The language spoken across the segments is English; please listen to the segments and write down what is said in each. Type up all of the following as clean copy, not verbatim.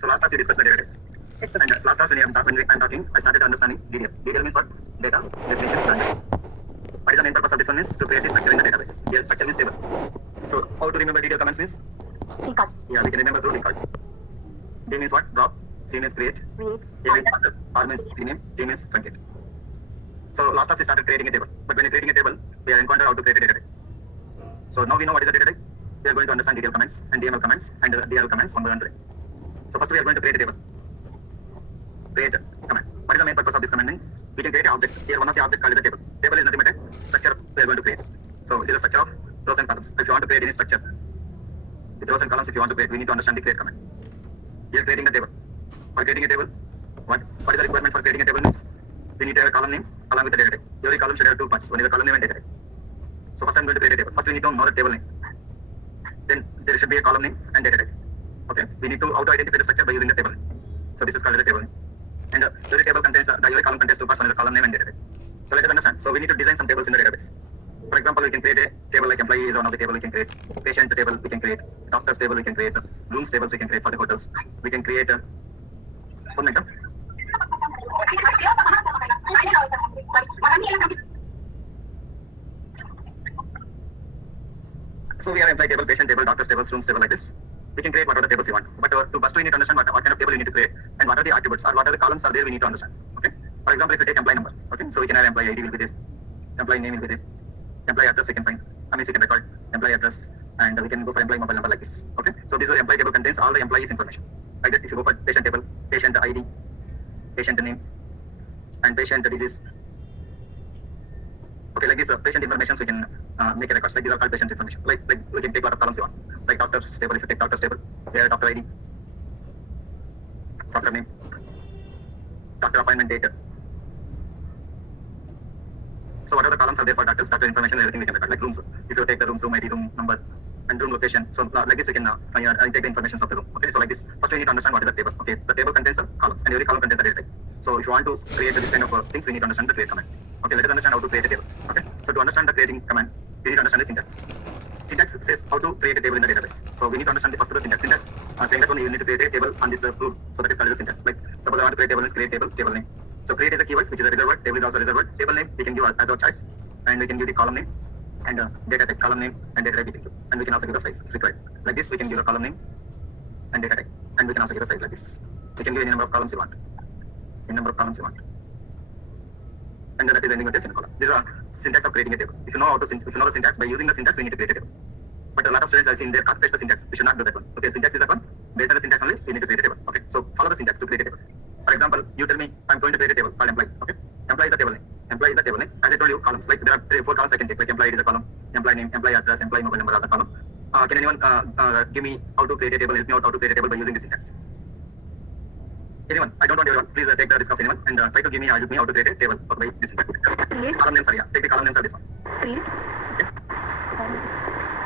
So last class we discussed the data types. Yes, sir. And last class when I'm talking, I started understanding DDL. DDL means what? Data definition standard. What is the main purpose of this one is to create the structure in the database. DDL structure means table. So how to remember DDL commands means? Recall. Yeah, we can remember through recall. D means what? Drop. C means create. Read. A means order. R means rename. T means truncate. So last class we started creating a table. But when you're creating a table, we are encountered how to create a data type. So now we know what is a data type. We are going to understand DDL commands and DML commands and DL commands one by one today. So first we are going to create a table. Create a command. What is the main purpose of this command? Means we can create an object. Here one of the object called is a table. Table is nothing but a structure we are going to create. So it is a structure of rows and columns. If you want to create any structure with rows and columns, if you want to create, we need to understand the create command. We are creating a table. For creating a table, what is the requirement for creating a table means we need to have a column name along with the data type. Every column should have two parts. One is the column name and data type. So first I'm going to create a table. First we need to know the table name. Then there should be a column name and data type. Okay, we need to how to identify the structure by using the table name. So this is called the table name. And every table contains every column contains two parts. One is the column name and data type. So let us understand. So we need to design some tables in the database. For example, we can create a table like employee is one of the table we can create. Patient table we can create. Doctors table we can create. Rooms tables we can create for the hotels. We can create one minute. So we have employee table, patient table, doctors tables, rooms table like this. We can create whatever tables you want. But to first we need to understand what kind of table you need to create and what are the attributes or what are the columns are there we need to understand. Okay. For example, if you take employee number, okay, so we can have employee ID will be there, employee name will be there, employee address we can find, we can record employee address, and we can go for employee mobile number like this. Okay. So this employee table contains all the employees information. Like that, if you go for patient table, patient ID, patient name, and patient disease. Okay, like this patient information we can make a record. Like these are called patient information. Like we can take a lot of columns you want. Like doctor's table, if you take doctor's table, here doctor ID, doctor name, doctor appointment date. So whatever the columns are there for doctors, doctor information, everything we can record. Like rooms, if you take the room ID, room number, and room location. So like this we can take the information of the room. Okay, so like this, first we need to understand what is the table. Okay, the table contains columns, and every column contains a data type. So if you want to create this kind of things, we need to understand the create command. Okay, let us understand how to create a table. Okay, so to understand the creating command, we need to understand the syntax. Syntax says how to create a table in the database. So we need to understand the first of the syntax. Syntax saying that only you need to create a table on this rule. So that is called the syntax. Like suppose I want to create a table, let's create table, table name. So create is a keyword which is a reserved word. Table is also a reserved word. Table name we can give as our choice, and we can give the column name and data type, column name and data type we can give, and we can also give the size if required. Like this we can give a column name and data type, and we can also give a size like this. We can give any number of columns you want. Any number of columns you want. And then that is ending with a semicolon. These are syntax of creating a table. If you know the syntax, by using the syntax, we need to create a table. But a lot of students I've seen they copy paste the syntax. We should not do that one. Okay, syntax is that one. Based on the syntax only, we need to create a table. Okay, so follow the syntax to create a table. For example, you tell me I'm going to create a table called employee. Okay, employee is the table name. Employee is the table name. As I told you, columns. Like there are 3 or 4 columns I can take. Like employee ID is a column, employee name, employee address, employee mobile number are the column. Can anyone give me how to create a table? Help me out how to create a table by using the syntax. Anyone? I don't want everyone. Please take the risk of anyone and try to give me help me how to create a table by this syntax. Create. Column names are here. Take the column names of this one. Create. Okay.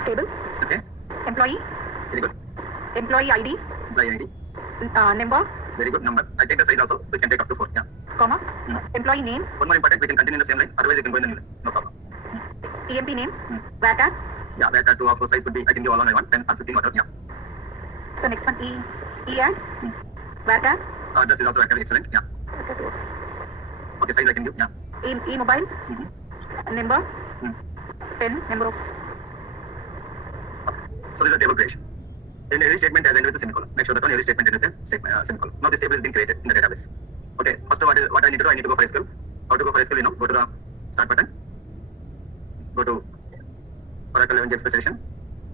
Table. Okay. Employee. Very good. Employee ID. Employee ID. Number. Very good. Number. I take the size also. We can take up to 4. Yeah. Comma. Mm. Employee name. One more important. We can continue in the same line. Otherwise, you can go in the new line. No problem. EMP name. Mm. VATA. Yeah. Where 2 of size would be. I can give all on I want. 10 or 15 whatever. Yeah. So next one ER. VATA. This is also actually excellent. Yeah. Okay. Size I can give. Yeah. E-mobile. Mm-hmm. Number. Mm. 10. Number of. So this is a table creation. In every statement has ended with a semicolon. Make sure that on every statement ended with a semicolon. Now this table is being created in the database. Okay. First what I need to do, I need to go for SQL. How to go for SQL? You know, go to the start button. Go to Oracle 11 Express Edition.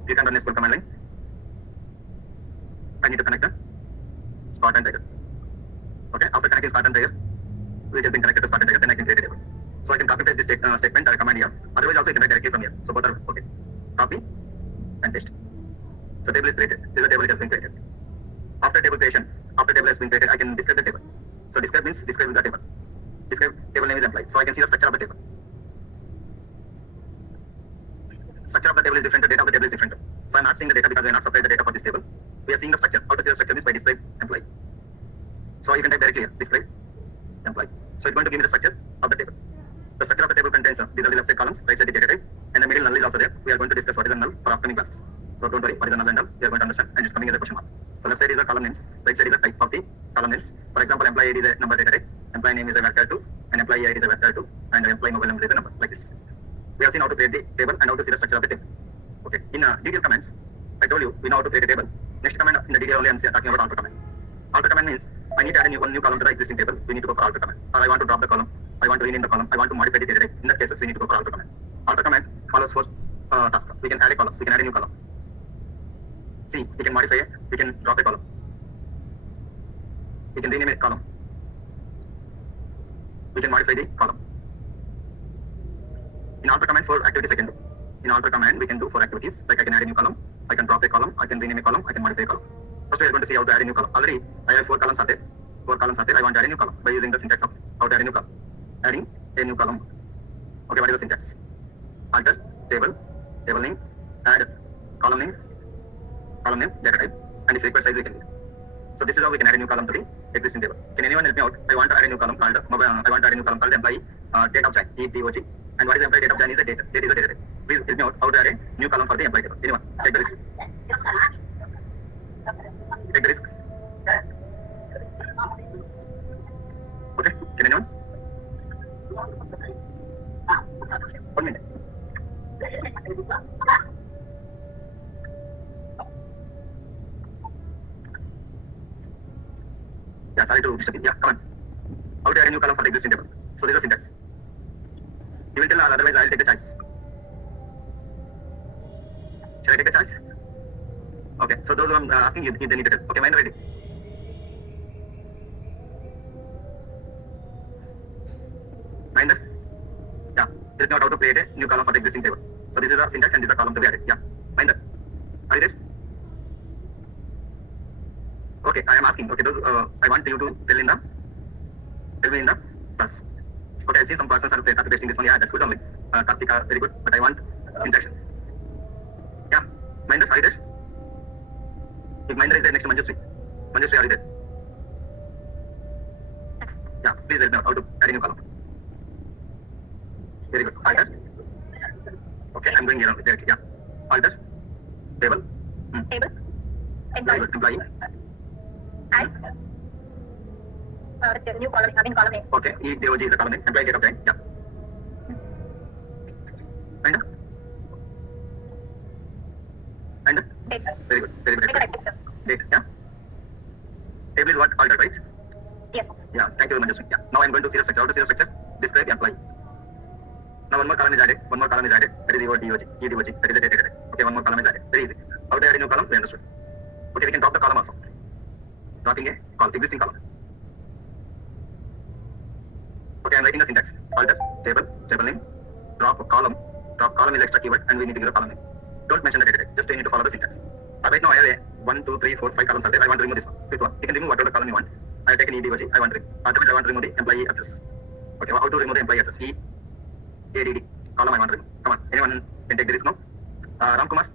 Click on the SQL command line. I need to connect the Start and Tiger. Okay. After connecting Start and Tiger, which has been connected to Start and Tiger, then I can create a table. So I can copy paste this statement or command here. Otherwise also I can write directly from here. So both are okay. Copy and paste. So table is created. This is a table which has been created. After table creation, after table has been created, I can describe the table. So describe means describe the table. Describe table name is employee. So I can see the structure of the table. Structure of the table is different. The data of the table is different. So I'm not seeing the data because we are not separating the data for this table. We are seeing the structure. How to see the structure means by describe employee. So you can type directly here. Describe employee. So it's going to give me the structure of the table. The structure of the table contains these are the left side columns, right side the data type, and the middle null is also there. We are going to discuss what is a null for upcoming classes. So don't worry, what is a null and null? We are going to understand, and it's coming as a question mark. So left side is the column names, right side is the type of the column names. For example, employee ID is a number data type, employee name is a vector 2, and employee ID is a vector 2, and employee mobile number is a number, like this. We have seen how to create the table and how to see the structure of the table. Okay, in detail commands, I told you we know how to create a table. Next command in the detail only I'm talking about alter command. Alter command means I need to add one new column to the existing table. We need to go for alter command. Or I want to drop the column. I want to rename the column. I want to modify the data type. In that cases, we need to go for alter command. Alter command follows for task. We can add a column. We can add a new column. See, we can modify it. We can drop a column. We can rename a column. We can modify the columm. In alter command for activities I can do. In alter command we can do for activities like I can add a new column, I can drop a column, I can rename a column, I can modify a column. First we are going to see how to add a new column. Already I have 4 columns are there. 4 columns are there. I want to add a new column by using the syntax of how to add a new column. Adding a new column. Okay, what is the syntax? Alter table, table name, add column name, data type, and if required size we can do. So this is how we can add a new column to the existing table. Can anyone help me out? I want to add a new column called employee date of join, EDOG. And what is employee date of join is a date. Date is a data type. Please help me out how to add a new column for the employee table. Anyone? Take the risk. Take the risk. Okay. Can anyone? 1 minute. Yeah, sorry to disturb you. Yeah, come on. How to add a new column for the existing table? So this is the syntax. You will tell, otherwise I will take the choice. Shall I take the choice? Okay, so those who I'm asking you, they need to tell. Okay, mine ready. Minder? Yeah, this is not how to create a new column for the existing table. So this is the syntax and this is the column to be added. Yeah, Minder? Are you there? Okay, I am asking. Okay, those I want you to tell me in the class. Okay, I see some persons are pasting this one. Yeah, that's good only. Kartika, very good. But I want interaction. Yeah, Mahendra, are you there? If Mahendra is there, next to Manjusri. Manjusri, are you there? Yeah, please help me out how to add a new column. Very good. Alter. Okay, I'm going here only. Directly. Yeah. Alter. Table. Table. Very good. Employee. And new column, column name. Okay, EDOG is the column name. Employee date of join. Yeah. And Date, sir. very good. Very good. Correct, sir. Date. Yeah. Table is what? Alter, right? Yes, sir. Yeah. Thank you very much. Yeah. Now I'm going to see the structure. How to see the structure? Describe employee. Now one more column is added. One more column is added. That is EDOG. EDOG. That is the data type. Okay. One more column is added. Very easy. How to add a new column? We understood. Okay. We can drop the column also. Dropping a column, existing column. Okay, I'm writing the syntax. Alter, table, table name, drop column. Drop column is extra keyword and we need to give the column name. Don't mention the data type, just you need to follow the syntax. Right now I have a 1, 2, 3, 4, 5 columns are there. I want to remove this one. Fifth one. You can remove whatever the column you want. I have taken EDOG. I want to remove. I want to remove the employee address. Okay, how to remove the employee address? EADD. Column I want to remove. Come on. Anyone can take the risk now? Ram Kumar?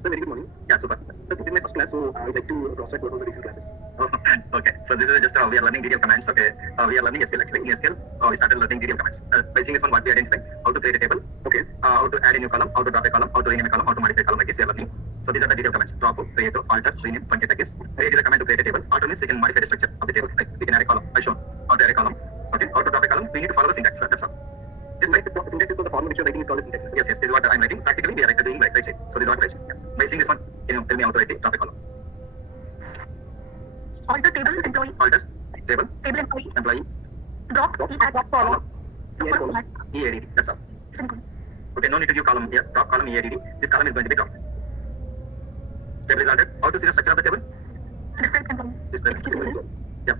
Sir, very good morning. Yeah, super. Sir, this is my first class, so I would like to cross-check what was the recent classes. Oh, okay, so this is just we are learning DDL commands. Okay, we are learning SQL actually. In SQL, we started learning DDL commands. By seeing this one, what we identify, how to create a table, Okay. how to add a new column, how to drop a column, how to rename a column, how to modify a column. Like this, we are learning. So these are the DDL commands: drop, create, alter, rename, truncate. Like this. Create is a command to create a table. Alter means we can modify the structure of the table. Like we can add a column. I show how to add a column. Okay, how to drop a column. We need to follow the syntax. That's all. Just write the syntax is for the formula which you're writing is called the syntax. Yes, this is what I'm writing. Practically, we are doing right side. So this is what I'm writing. Yeah. By seeing this one, can you tell me how to write it? Drop a column. Alter table, employee. Alter, table, Table, employee. employee, Drop, add what column. column. EADD. That's all. Okay, no need to give column here. Drop column EADD. This column is going to be dropped. Table is altered. How to see the structure of the table? Describe employee. This is the table. Yeah.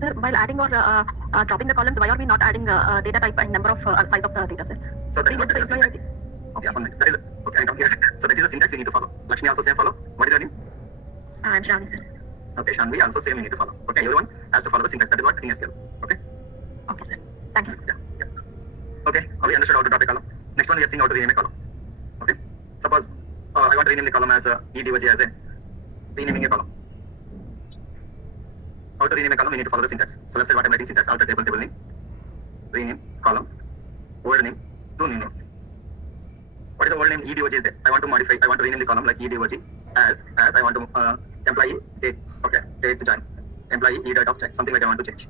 Sir, while adding or dropping the columns, why are we not adding data type and number of size of the data, sir? So that is what the syntax. Okay, 1 minute. That is it. Okay, I come here. So that is the syntax we need to follow. Lakshmi also same follow. What is your name? I'm Shravani, sir. Okay, Shanvi also same we need to follow. Okay, everyone has to follow the syntax. That is what in SQL. Okay. Okay, sir. Thank you. Yeah. Okay, we understood how to drop a column. Next one we are seeing how to rename a column. Okay. Suppose I want to rename the column as EDOG as a renaming a column. How to rename a column? We need to follow the syntax. So let's say what I'm writing syntax: alter table, table name, rename column, old name, to new name. What is the old name? EDOG is there. I want to modify. I want to rename the column like EDOG as I want to employee date. Okay, date to join. Employee e date of join. Something like I want to change.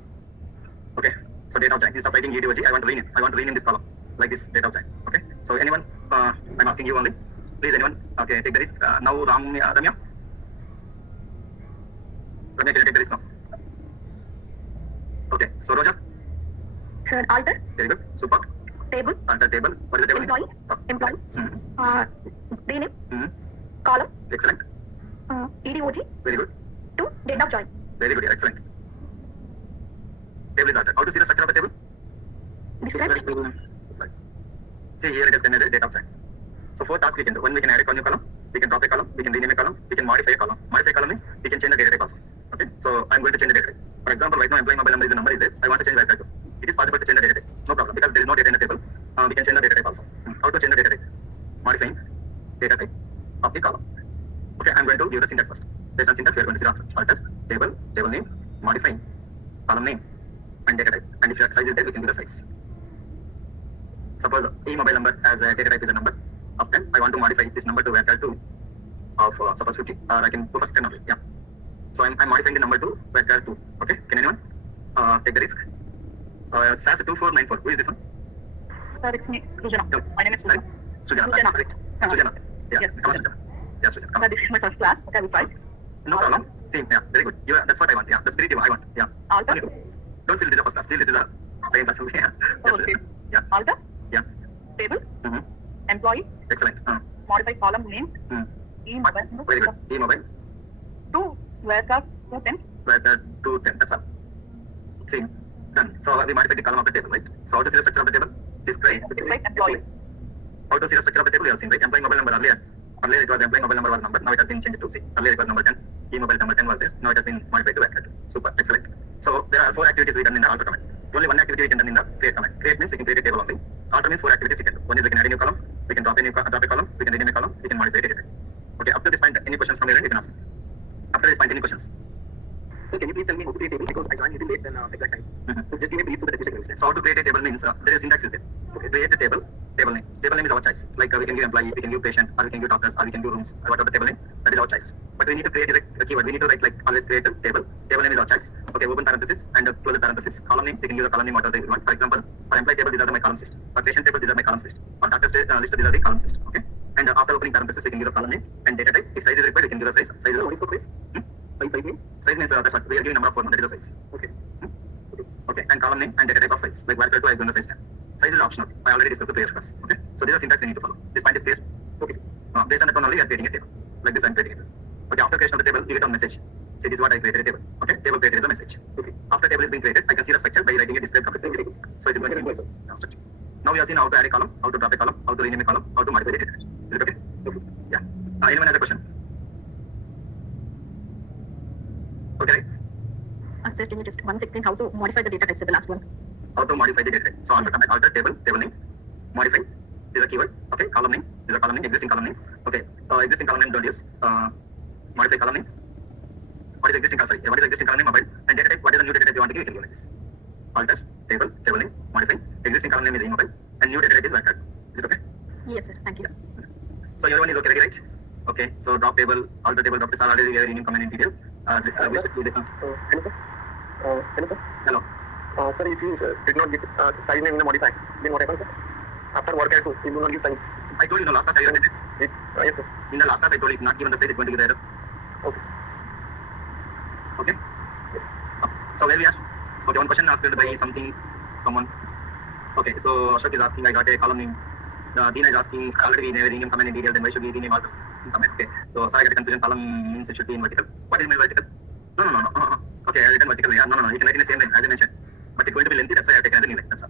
Okay, so date of join. Instead of writing EDOG, I want to rename. I want to rename this column like this, date of join. Okay, so anyone? I'm asking you only. Please, anyone? Okay, take the risk. Now, Ramya. Ramya, can you take the risk now? Okay, so Roja. Sir, alter, Very good. Super. table, Alter table. What is the table name? employee, rename, Mhm. column, Excellent. EDOG Very good. to date of join. Very good. Excellent. Table is altered. How to see the structure of the table? This is it. Right. See here it is as date of join. So 4 tasks we can do. One, we can add a new column, we can drop a column, we can rename a column, we can modify a column. Modify a column means we can change the data type also. Okay, so I'm going to change the data type. For example, right now employee mobile number is a number is there. I want to change where to. It is possible to change the data type. No problem because there is no data in the table. We can change the data type also. How to change the data type? Modifying data type of the column. Okay, I'm going to give the syntax first. Based on syntax, we are going to see the answer. Alter table, table name, modifying column name, and data type. And if your size is there, we can give the size. Suppose e-mobile number as a data type is a number of 10. I want to modify this number to vector 2 of suppose 50. Or I can go first 10 only. Yeah. So I'm modifying the number to vector 2. Okay. Can anyone take the risk? SAS 2494. Who is this one? Sir, it's me, Sujana. No. My name is Sorry. Sujana. Sujana. Sujana. Sorry. Sujana. Yeah. Yes, Come on, Sujana. Sujana. Yeah, Sujana. Come Sir, on. this is my first class. Okay, I will try. No problem. Same. Yeah. Very good. That's what I want. Yeah. The spirit I want. Yeah. Alter. Only do. Don't feel this is a first class. Feel this is a second class. Yeah. Yes, Okay. Sujana. Yeah. Alter, Yeah. table, Mm-hmm. employee, Excellent. modify column name, e-mobile Very good. E-mobile. to where to 10. Vector 2, 10. That's all. See, done. So we modify the column of the table, right? So how to see the structure of the table? Describe. Describe employee. How to see the structure of the table? You have seen, right? Employee mobile number earlier. Earlier it was employee mobile number was number. Now it has been changed to C. Earlier it was number 10. E-mobile number 10 was there. Now it has been modified to vector 2. Super. Excellent. So there are 4 activities we done in the alter command. Only one activity we can done in the create command. Create means we can create a table only. Alter means 4 activities we can do. One is we can add a new column. We can drop a column. We can rename a column. We can modify a data type. Okay. Up to this point, any questions from your end? You can ask me. Up to this point, any questions? Sir, can you please tell me how to create a table because I joined little late than exact time. Mhm. So just give me a brief so that we can understand. So how to create a table means there is syntax is there. Okay, create a table, table name. Table name is our choice. Like we can give employee, we can give patient, or we can give doctors, or we can give rooms. Whatever the table name, that is our choice. But we need to create is a keyword. We need to write like always create a table. Table name is our choice. Okay, open parenthesis and close the parenthesis. Column name, we can give the column name whatever they want. For example, for employee table, these are my columns list. For patient table, these are my columns list. For doctor's list, these are the columns list. Okay, and after opening parenthesis, we can give the column name and data type. If size is required, we can give the size. Size is What is for size? Size means? Size means that's what we are giving number of 4. That is the size. Okay. Okay, and column name and data type of size. Like where to I am going to size 10. Size is optional. I already discussed the previous class. Okay, so this is syntax we need to follow. This point is clear. Okay. Based on that one only, we are creating a table. Like this, I am creating a table. Okay, after creation of the table, you get a message. See, this is what I created a table. Okay, table created is a message. Okay. After table is being created, I can see the structure by writing a describe complete. So it is going to be structure. Now we have seen how to add a column, how to drop a column, how to rename a column, how to modify the data. Is it okay? Okay. Yeah. Anyone has a question? Okay, right? Sir, can you just once explain how to modify the data types of the last one? How to modify the data type. So alter command, alter table, table name, modify is a keyword. Okay, column name is a column name, existing column name. Okay, existing column name don't use. Modify column name. What is existing? Sorry, what is existing column name? Mobile and data type. What is the new data type you want to give? You can give like this. Alter table, table name, modify. Existing column name is e-mobile and new data type is vector. Is it okay? Yes, sir. Thank you. So everyone is okay, ready, right? Okay, so drop table, alter table, drop this are already we are rename command in detail. Hello, sir. Hello, sir. Hello. Sir, if you did not get size name in the modify, then what happens, sir? After work at 2, you do not give size. I told you no last class I read it. Yes, sir. In the last class I told you if not given the size it's going to give the error. Okay. Okay. So where we are? Okay, one question asked by someone. Okay, so Ashok is asking, I got a column name. Deena is asking, already we never rename command in detail, then why should we rename alter command? Okay, so sorry, I got a confusion. Column means it should be in vertical. What is my vertical? No. Okay, I written vertical. Yeah, no. You can write in the same line as I mentioned. But it's going to be lengthy, that's why I have taken as a new line. That's all.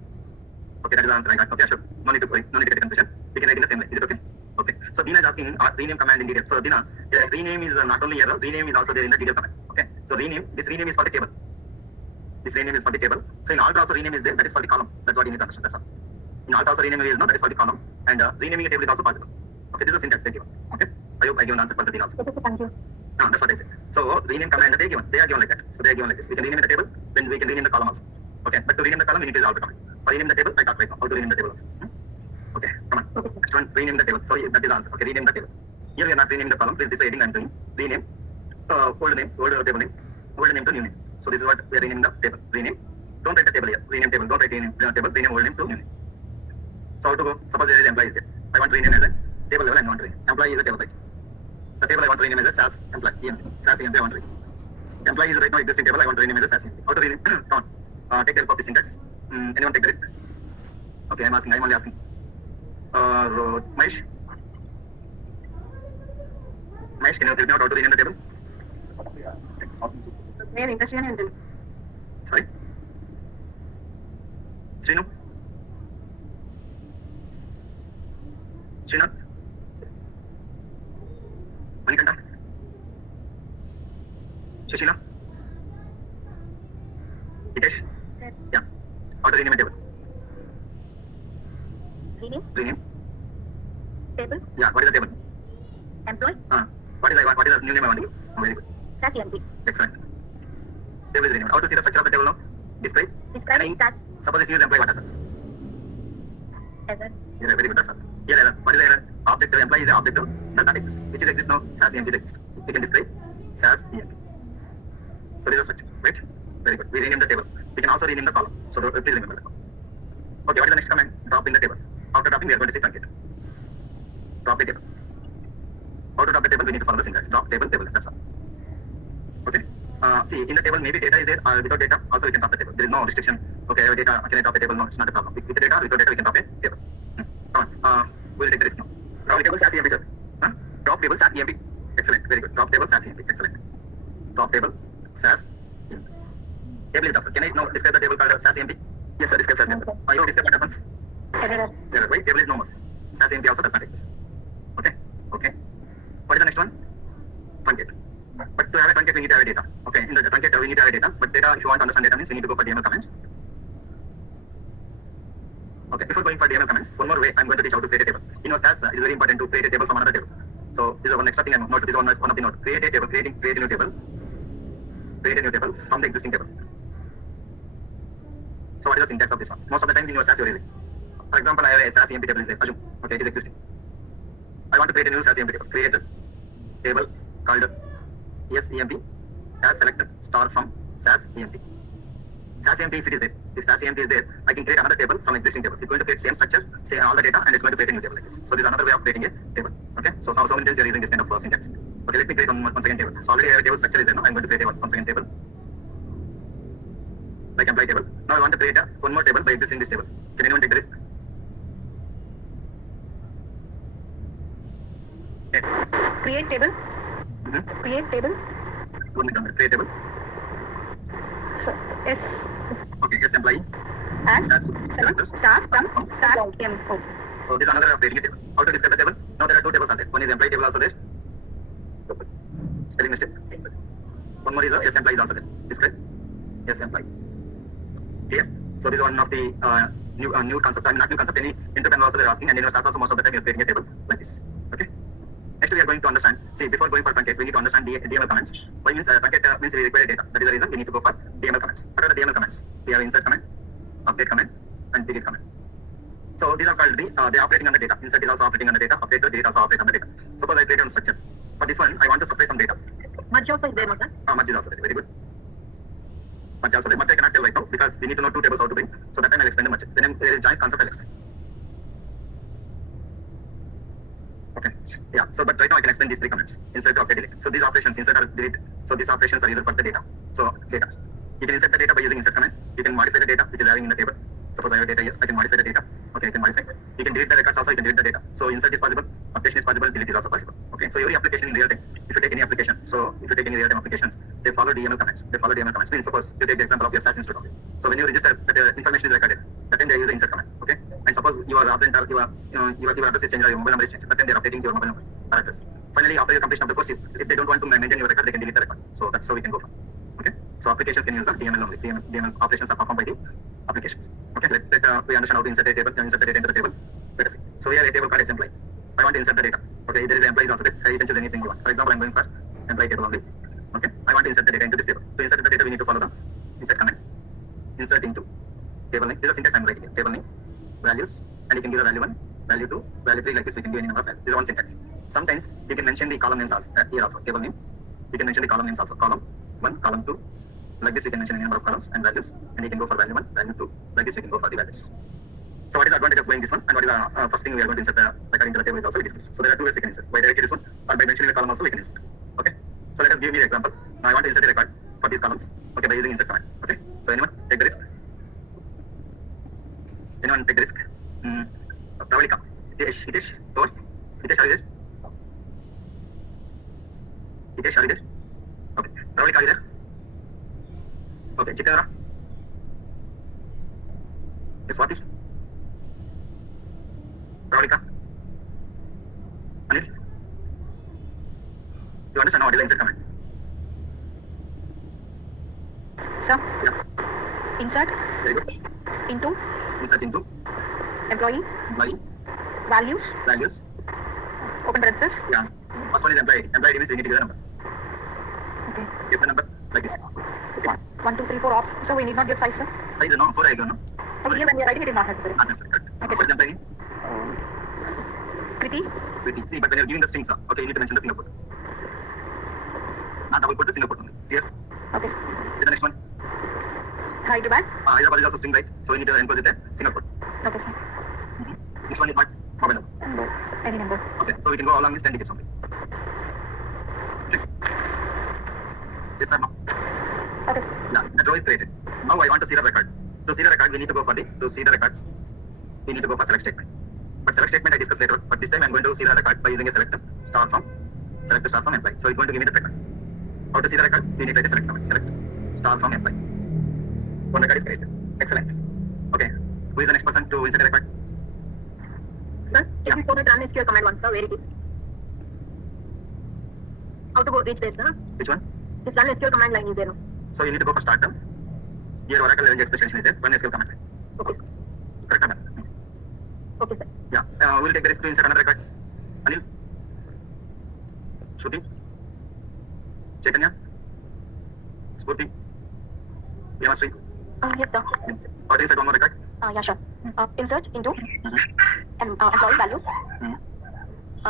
Okay, that is the answer I got. Okay, Ashok, no need to worry, no need to get confusion. We can write in the same line. Is it okay? Okay. So Deena is asking, rename command in detail. So Deena, rename is not only error, rename is also there in the detail command. Okay. So this rename is for the table. This rename is for the table. So in alter also rename is there, that is for the column. That's what you need to understand. That's all. In alter also rename is not, that is for the column. And renaming a table is also possible. Okay, this is a syntax they given. Okay. I hope I give an answer for the thing also. Okay, thank you. That's what I said. So rename command they are given like that. So they are given like this. We can rename the table, then we can rename the column also. Okay. But to rename the column, we need to use alter command. For rename the table, I talk right now. How to rename the table also. Okay, come on. Okay, sir. Next one, rename the table. So that is the answer. Okay, rename the table. Here we are not renaming the column. Please, this heading I am doing. Rename, old name, old table name, old name to new name. So this is what we are renaming the table. Rename. Don't write the table here. Rename table. Don't write rename table. Rename old name to new name. So how to go? Suppose there is employee is there. I want to rename as a table level. I want to rename. Employee is a table, right? The table I want to rename as a SAS employee. EMP. SAS EMP I want to rename. Employee is right now existing table. I want to rename as a SAS EMP. How to rename? Come on. Take the help of the syntax. Anyone take the risk? Okay, I'm asking. I'm only asking. Mahesh. Mahesh, can you tell me how to rename the table? Name, industry and intel. Sorry. Srinu. Srinath. Manikanta. Shashila. Hitesh. Sir, Yeah. How to rename a table? rename, Rename. table, Yeah. What is the table? employee, What is the new name I want to give? Oh, very good. SAS EMP. Excellent. Table is renamed. How to see the structure of the table now? Describe. Describe Any- SAS Suppose if you use employee, what happens? error. Yeah, very good. That's all. Here, error. What is the error? Objective. Employee is an objective. Does not exist. Which is exist now? SAS EMP is exist. We can describe SAS EMP. So this is a structure, right? Very good. We rename the table. We can also rename the column. So please remember that. Okay, what is the next command? Drop in the table. After dropping, we are going to say truncate. Drop the table. How to drop the table? We need to follow the syntax. Drop table, table. That's all. Okay. See, in the table, maybe data is there. Without data, also we can drop the table. There is no restriction. Okay, data, can I drop the table? No, it's not a problem. With the data, without data, we can drop a table. Come on. We'll take the risk now. Drop table, SAS EMP, sir. Drop table, SAS EMP. Excellent. Very good. Drop table, SAS EMP. Excellent. Drop table, SAS EMP. Table is dropped. Can I now describe the table called SAS EMP? Yes, sir. Describe SAS EMP. You know describe what happens? Error. There, right? Table is no more. SAS EMP also does not exist. Okay. Okay. What is the next one? Truncate. But to have a truncate, we need to have a data. Okay. In the truncate, we need to have a data. But data, if you want to understand data, means we need to go for DML commands. Okay. Before going for DML commands, one more way I'm going to teach how to create a table. In our SAS, it is very important to create a table from another table. So this is one extra thing I'm not. This is one of the note. Create a table. Create a new table. Create a new table from the existing table. So what is the syntax of this one? Most of the time in your SAS you are using. For example, I have a SAS EMP table is there. Assume. Okay, it is existing. I want to create a new SAS EMP table. Create a table called SEMP as select star from SAS EMP. SAS EMP, if it is there, if SAS EMP is there, I can create another table from existing table. It's going to create same structure, say all the data, and it's going to create a new table like this. So this is another way of creating a table. Okay. So many times you are using this kind of syntax. Okay, let me create one second table. So already a table structure is there now. I'm going to create a one second table. Like employee table. Now I want to create one more table by existing this table. Can anyone take the risk? Okay. Create table. Create table. One minute, create table. So, S Okay, yes, employee. as As selector. start from SAS EMP. So this is another way of creating a table. How to describe the table? Now there are two tables are there. One is employee table also there. Spelling mistake. One more is yes employee is also there. Describe. Yes employee. Clear? So this is one of the new concept. I mean not new concept. Any entrepreneur also they're asking, and in SAS also most of the time you're creating a table like this. Okay. Next we are going to understand. See, before going for truncate, we need to understand DML commands. Why means truncate means we require data. That is the reason we need to go for DML commands. What are the DML commands? We have insert command, update command, and delete command. So these are called they are operating on the data. Insert is also operating on the data. Update the data also operate on the data. Suppose I create a structure. For this one, I want to supply some data. Merge also is there, no, sir? Merge is also there. Very good. Merge also there. Merge I cannot tell right now because we need to know two tables how to bring. So that time I'll explain the merge. When there is joins concept, I'll explain. Okay. Yeah. So but right now I can explain these three commands. Insert, update, delete. So these operations, insert or delete. So these operations are used for the data. So data. You can insert the data by using insert command. You can modify the data which is having in the table. Suppose I have data here, I can modify the data. Okay, I can modify. You can delete the records also, you can delete the data. So insert is possible, updation is possible, delete is also possible. Okay, so every application in real time, if you take any application, so if you take any real time applications, they follow DML commands. They follow DML commands. Means suppose you take the example of your SAS Institute. Okay. So when you register, that information is recorded. That time they use the insert command. Okay, and suppose you are absent or your address is changed or your mobile number is changed. That time they are updating your mobile number or address. Finally, after your completion of the course, if they don't want to maintain your record, they can delete the record. So that's how we can go for. Okay, so applications can use the DML only. DML operations are performed by the applications. Okay, let we understand how to insert a table. Insert the data into the table. Let us see. So we have a table called as employee. I want to insert the data. Okay, there is employees also there. You can choose anything you want. For example, I'm going for employee table only. Okay, I want to insert the data into this table. To insert the data, we need to follow the insert command. Insert into table name. This is the syntax I'm writing here. Table name, values, and you can give the value 1, value 2, value 3 like this. We can give any number of values. This is one syntax. Sometimes you can mention the column names also, here also, table name. You can mention the column names also, column 1, column 2. Like this, you can mention any number of columns and values, and you can go for value 1, value 2. Like this, you can go for the values. So what is the advantage of going this one, and what is the first thing we are going to insert the record into the table is also we discuss. So there are two ways we can insert. By directly this one, or by mentioning the column also we can insert. Okay. So let us give me an example. Now I want to insert a record for these columns. Okay, by using insert command. Okay. So anyone take the risk? Anyone take the risk? Pravalika, Hitesh, Thor, Hitesh, are you there? Hitesh, are you there? Okay. Pravalika, are you there? Okay. Chikara. Swati. Pravalika. Anil. You understand what is the insert command? Sir, Yeah. insert Very good. into Insert into employee, employee, values, values. open parenthesis. Yeah. First one is employee ID. Employee ID means we need to give the number. Okay. Guess the number like this. Okay. 1, 2, 3, 4 off. So we need not give size, sir. Size no, 4 I go no. Okay, here when we are writing, it is not necessary. Not necessary. Correct. Okay. What is employee name? Kriti, See, but when you're giving the strings, okay, you need to mention the Singapore. Not double put the Singapore only. Here. okay. Is the next one? Hyderabad, Hyderabad is also string, right? So we need to enclose it there. Singapore. okay, sir. Next one is what? Mobile number. Number, any number. Okay, so we can go along with 10 digits only. Okay. Yes or no? Okay. Yeah, the row is created. Now I want to see the record. To see the record, we need to go for select statement. But select statement I discuss later. But this time I'm going to see the record by using a selector star from select to star from employee. So it's going to give me the record. How to see the record? We need to write a select command. Select star from employee. One record is created. Excellent. Okay. Who is the next person to insert a record? Sir, Yeah. if you forget run SQL command once, sir, where it is? How to go reach there, sir? Which one? This run SQL command line is there. No? So you need to go for start term. Here Oracle level expression is there. One SQL command line. Okay, sir. Correct command. Okay, sir. Yeah. We'll take the risk to insert another record. Anil. Shruti. Chaitanya. Spurti. Yamasri. Yes, sir. How to insert one more record? Yeah, sure. Insert into Mm-hmm. employee values. Mm-hmm.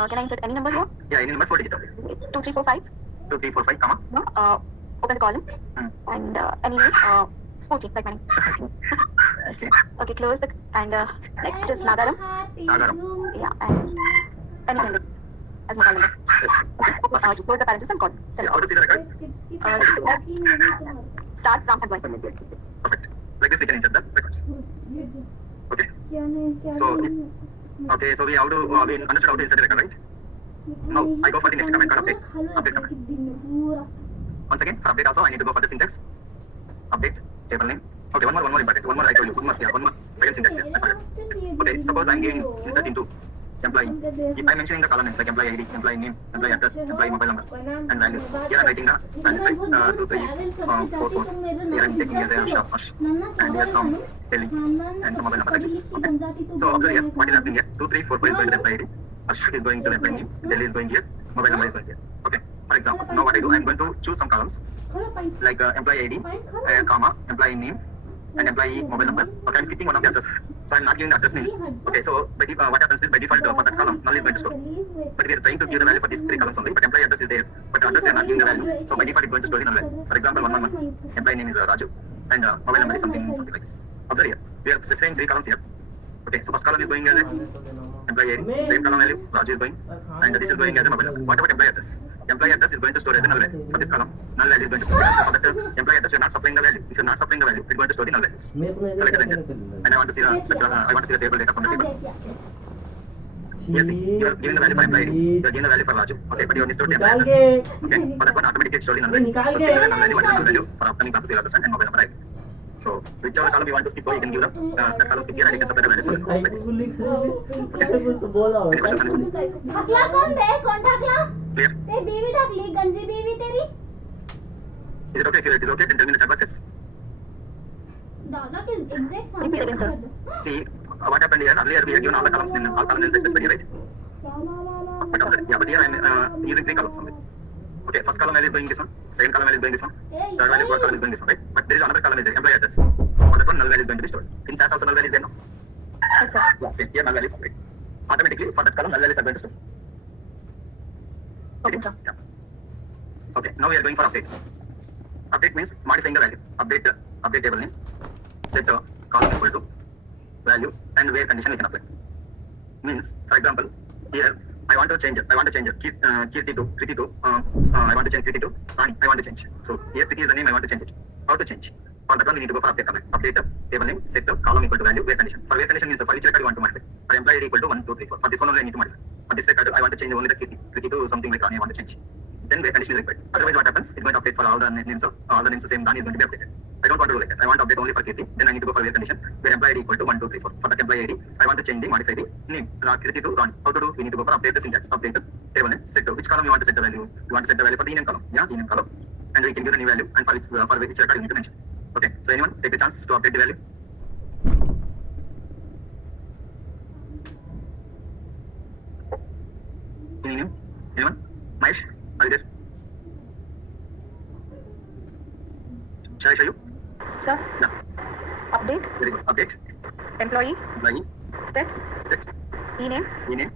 Can I insert any number here? Yeah, any number 4 digit only. 2, 3, 4, 5. 2, 3, 4, 5, comma. No? Open the column. Mm. And any name, Spooky, like my name. Okay. Okay, close the, and next is Nagaram. Nagaram. Yeah, and any number as my column. Close the parenthesis and column. Yeah, how to see the record? Start from employee. Perfect. Like this we can insert the records. Okay. So we have to we understood how to insert the record, right? Now I go for the next command called update. Update command. Once again, for update also I need to go for the syntax. Update table name. Okay, one more important. One more I told you. One more second syntax here. I forgot. Okay, suppose I'm giving insert into employee. If I'm mentioning the column names like employee ID, employee name, employee address, employee mobile number, and values. Here I'm writing the values like 2, 3, 4, 4. Here I'm taking here the shop and here's from Delhi and some mobile number like this. Okay. So observe here what is happening here. 2, 3, 4, 5 is going to the employee ID. Ash is going to the employee name. Delhi is going here. Mobile number is going here. Okay. For example, now what I do, I'm going to choose some columns like employee ID, comma, employee name, and employee mobile number. Okay, I'm skipping one of the address. So I'm not giving the address names. Okay, so what happens is by default for that column, null is going to store. But we are trying to give the value for these 3 columns only. But employee address is there. But the address we are not giving the value. So by default it's going to store the null value. For example, 111. Employee name is Raju, and mobile number is something like this. Observe here. We are specifying 3 columns here. Okay, so first column is going as a employee ID, same column value, Raju is going, and this is going as a mobile number. What about employee address? Employee address is going to store as a null value for this column. Null value is going to store. So for that employee address, you are not supplying the value. If you are not supplying the value, it's going to store the null values. So let us enter. And I want to see the table data from the table. Yes, see, you are giving the value for employee ID, you are giving the value for Raju. Okay, but you only stored the employee address. Okay, for that one automatically stored the null value. So this is the null value, what is the null value for upcoming classes you will understand, and mobile number, right? So whichever column you want to skip, you can give that column skip here and you can supply the values for like this. Any questions on this one? ढकला कौन बे कौन ढकला Clear? ते बीवी ढकली गंजी बीवी तेरी Is it okay? If it is okay, then tell me the chat boxes. दादा के exact Repeat again, sir. See, what happened here, earlier we had given all the columns in all columns in specifically, right? But observe, yeah, but here I'm using 3 columns only. Okay, first column value is going this one, second column value is going this one, third value, fourth column is going this one, right? But there is another column is there, employee address. For that one, null value is going to be stored. In SAS also null value is there, no? Yes, sir. Yeah, same. Here null value is stored. Automatically, for that column, null values are going to store. Okay, sir. Yeah. Okay, now we are going for update. Update means modifying the value. Update table name, set the column equal to value, and where condition we can apply. Means, for example, here I want to change Kirti to Kriti to I want to change Kriti to Rani. I want to change. So here Kriti is the name. I want to change it. How to change? For that one, we need to go for update command. Update the table name, set the column equal to value, where condition. For where condition means for each record you want to modify. For employee ID equal to 1, 2, 3, 4. For this one only I need to modify. For this record, I want to change only the Kriti to something like Rani. I want to change. Then where condition is required. Otherwise, what happens? It's going to update for all the names of all the names the same. Rani is going to be updated. I don't want to do like that. I want to update only for Kirti. Then I need to go for where condition, where employee ID equal to 1, 2, 3, 4. For that employee ID, I want to change modify the name, Kirti to Rani. How to do? We need to go for update the syntax, update the table name, set to which column you want to set the value. You want to set the value for the enum column. Yeah, enum column. And we can give the new value and for which record you need to mention. Okay, so anyone take the chance to update the value? Anyone? Mahesh, are you there? Shall I show you? Sir, Yeah, update, very good. Update, employee, employee, set, set, ename ename,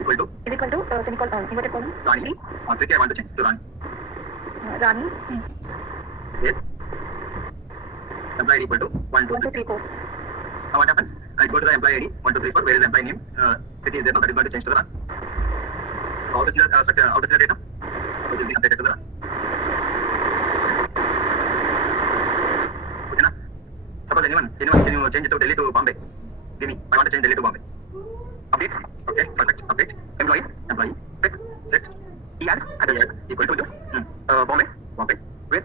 equal to is equal to semicolon, inverted colon, Rani. Kriti I want to change to Rani. Rani, Yes. Employee ID equal to 1, 2, 1, 2, 3. 3, 4. Now what happens? I go to the employee ID 1, 2, 3, 4. Where is employee name? Kriti is there. Now that is going to change to the Rani. So how to see the structure? How to see the data? Which is being updated to the Rani. Okay, na? Suppose anyone, can you change it to Delhi to Bombay? Give me. I want to change Delhi to Bombay. Update. Okay, perfect. Update. Employee. Set. ER equal to Bombay. Where?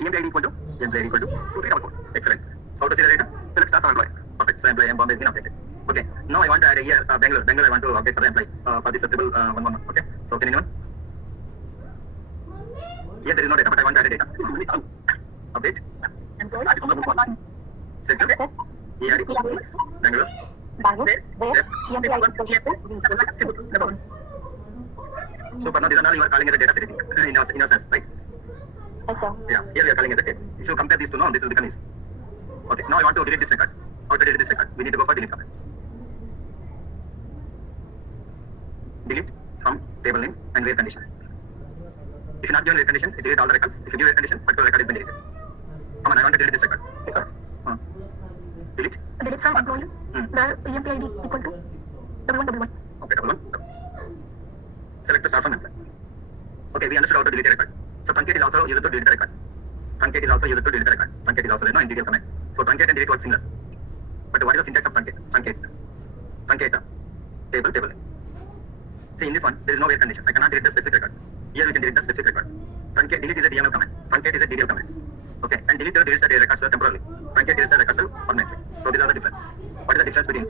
EMPID equal to 2344. Excellent. So how to see the data? Select star for employee. Perfect. So employee and Bombay is been updated. Okay. Now I want to add a year. Bangalore. I want to update for the employee for this table 111. Okay. So can anyone? Here there is no data, but I want to add a data. Update. Set. ER Bangalore. Where employee is equal to So for now, these are all you are calling as a data set in our sense, right? Yes, sir. Yeah, here we are calling as a table. If you compare these two now, this is become easy. Okay, now I want to delete this record. How to delete this record? We need to go for delete command. Delete from table name and where condition. If you not given where condition, delete all the records. If you give where condition, particular record has been deleted. Come on, I want to delete this record. Delete. Delete from employee, the EMP ID equal to W1. Okay, double one. Select the star from employee. Okay, we understood how to delete a record. So truncate is also used to delete the record. Truncate is also used to delete the record. Truncate is also there, no, in detail command. So truncate and delete work similar. But what is the syntax of truncate? Truncate. Table name. See, in this one, there is no where condition. I cannot delete the specific record. Here we can delete the specific record. Truncate, delete is a DML command. Truncate is a DDL command. Okay, and deletes the records temporarily. Truncate deletes the records permanently. So these are the difference. What is the difference between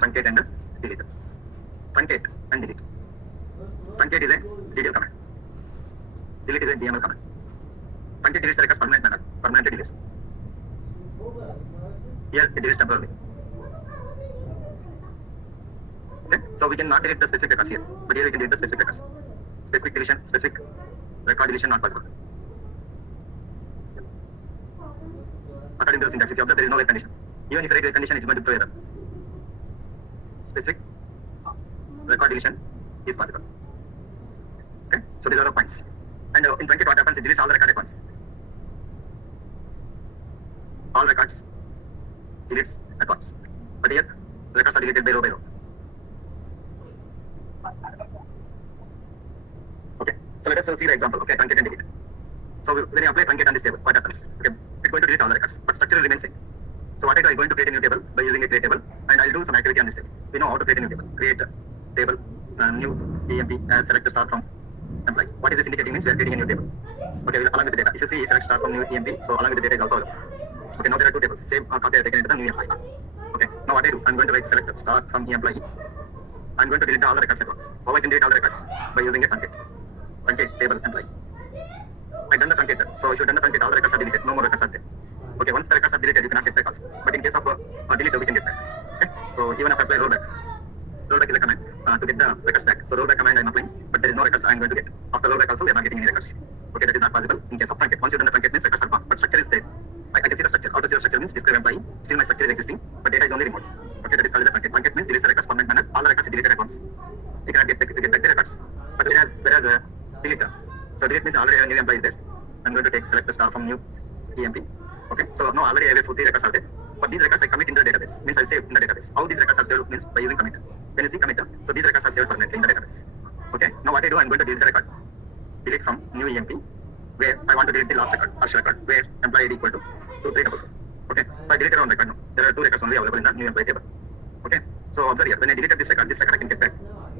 truncate and delete? Truncate and delete. Truncate is a DDL command. Delete is a DML command. Truncate deletes the records permanently deletes. Here it deletes temporarily. Okay, so we cannot delete the specific records here, but here we can delete the specific records. Specific deletion, specific record deletion not possible. According to the syntax, if you observe, there is no where condition. Even if you write where condition, it is going to throw error. Specific record deletion is possible. Okay, so these are the points. And in truncate, what happens? It deletes all the records at once. All records deletes at once. But here, records are deleted by row by row. Okay, so let us see the example. Okay, truncate and delete. So when you apply truncate on this table, what happens? Okay, it's going to delete all the records, but structure remains same. So what I do, I'm going to create a new table by using a create table, and I'll do some activity on this table. We know how to create a new table. Create a table, new EMP, select the star from employee. What is this indicating means we are creating a new table. Okay, along with the data. If you see select star from new EMP, so along with the data is also available. Okay, now there are two tables. Same copy are taken into the new employee. Okay, now what I do, I'm going to write select star from the employee. I'm going to delete all the records at once. How I can delete all the records? By using a truncate. Truncate table employee. I done the truncate. So if you done the truncate, all the records are deleted. No more records are there. Okay, once the records are deleted, you cannot get back also. But in case of delete, we can get back. Okay, so even if I apply rollback is a command to get the records back. So rollback command I'm applying, but there is no records I'm going to get. After rollback also, we are not getting any records. Okay, that is not possible in case of truncate. Once you done the truncate, means records are gone, but structure is there. I can see the structure. How to see the structure means describe employee. Still my structure is existing, but data is only removed. Okay, that is called the truncate. Truncate means deletes the records permanent manner. All the records are deleted at once. So delete means already a new employee is there. I'm going to select the star from new EMP. Okay, so now already I have 3 records are there. But these records I commit in the database, means I save in the database. How these records are saved means by using commit. When you see commit, so these records are saved permanently in the database. Okay, now what I do, I'm going to delete the record. Delete from new EMP, where I want to delete the last record, first record, where employee ID equal to 2344. Okay, so I deleted one record now. There are 2 records only available in the new employee table. Okay, so observe here, when I deleted this record I can get back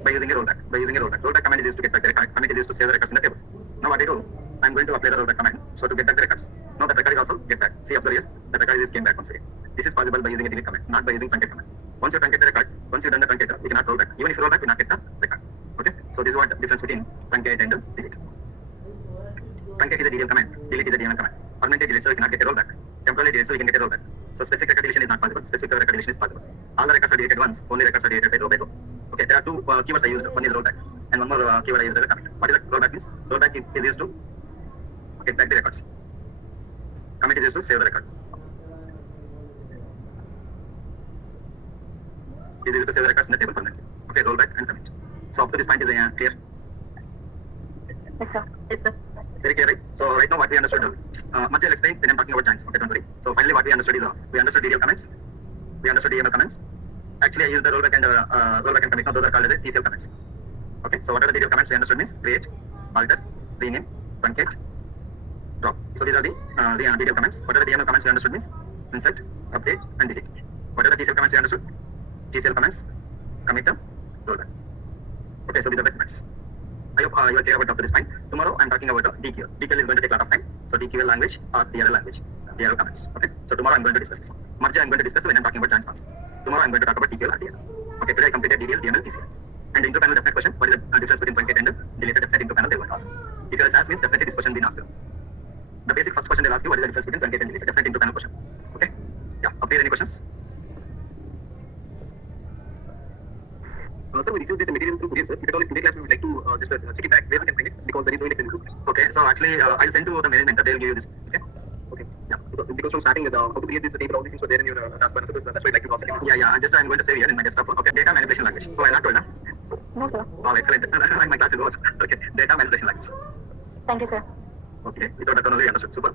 by using a rollback. Rollback command is used to get back the record, commit is used to save the records in the table. Now what I do, I'm going to apply the rollback command, so to get back the records. Now the record is also get back. See, observe here, the record is came back once again. This is possible by using a delete command, not by using truncate command. Once you truncate the record, once you've done the truncate, you cannot roll back. Even if you roll back, you cannot get the record. Okay, so this is what the difference between truncate and delete. Truncate is a DDL command, delete is a DML command. Permanently delete, so you cannot get a rollback. Temporarily delete, so you can get a rollback. So specific record deletion is not possible, specific record deletion is possible. All the records are deleted once, only records are deleted by row by row. Okay, there are 2 keywords I used, one is rollback, and one more keyword I used as a commit. What is a rollback means? Rollback is used to get back the records. Commit is used to save the record. Is used to save the records in the table permanently. Okay, rollback and commit. So up to this point is clear? Yes, sir. Yes, sir. Very clear, right? So right now what we understood, much I'll explain, then I'm talking about joins. Okay, don't worry. So finally what we understood is, we understood DDL comments, we understood DML comments. Actually I used the rollback and commit. Now those are called as the TCL comments. Okay, so what are the DDL comments we understood means create, alter, rename, truncate, drop. So these are the DDL comments. What are the DML comments we understood means insert, update and delete. What are the TCL comments we understood? TCL comments, commit, rollback. Okay, so these are the comments. I hope you are clear about up to this point. Tomorrow I am talking about DQL. DQL is going to take a lot of time. So DQL language or DRL language, DRL comments. Okay. So tomorrow I am going to discuss this one. Merge I am going to discuss when I am talking about joins function. Tomorrow I am going to talk about DQL or DRL. Okay. Today I completed DDL, DML, TCL. And intro panel definite question. What is the difference between truncate and deleted definite intro panel? They will ask. If you ask means definitely this question being asked. The basic first question they will ask you, what is the difference between truncate and deleted definite intro panel question. Okay. Yeah. Up here any questions? Sir, we received this material through courier, sir. If at all in today class, we would like to just check it back where we can bring it, because there is no index in this book. Okay, so actually I'll send to the management, they will give you this. Okay. Okay. Yeah. Because from starting with how to create this table, all these things were there in your taskbar, so that's why I'd like to cross it. Yeah. Just I'm going to save here in my desktop. Okay. Data manipulation language. So I'm not told, huh? No, sir. Oh, excellent. My class is over. Okay. Data manipulation language. Thank you, sir. Okay. Without that only understood. Super.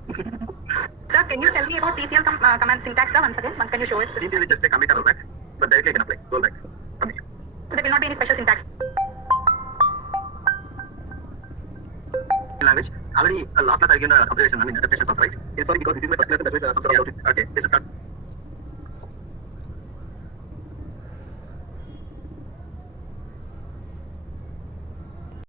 Sir, can you tell me about TCL command syntax, sir, once again? Can you show it? TCL is just a commit or rollback. So directly I can apply. Rollback. Commit. So there will not be any special syntax. Language. Already last class I given the observation, definitions also, right? Sorry, because this is my first lesson, that is some sort of. Okay, this is not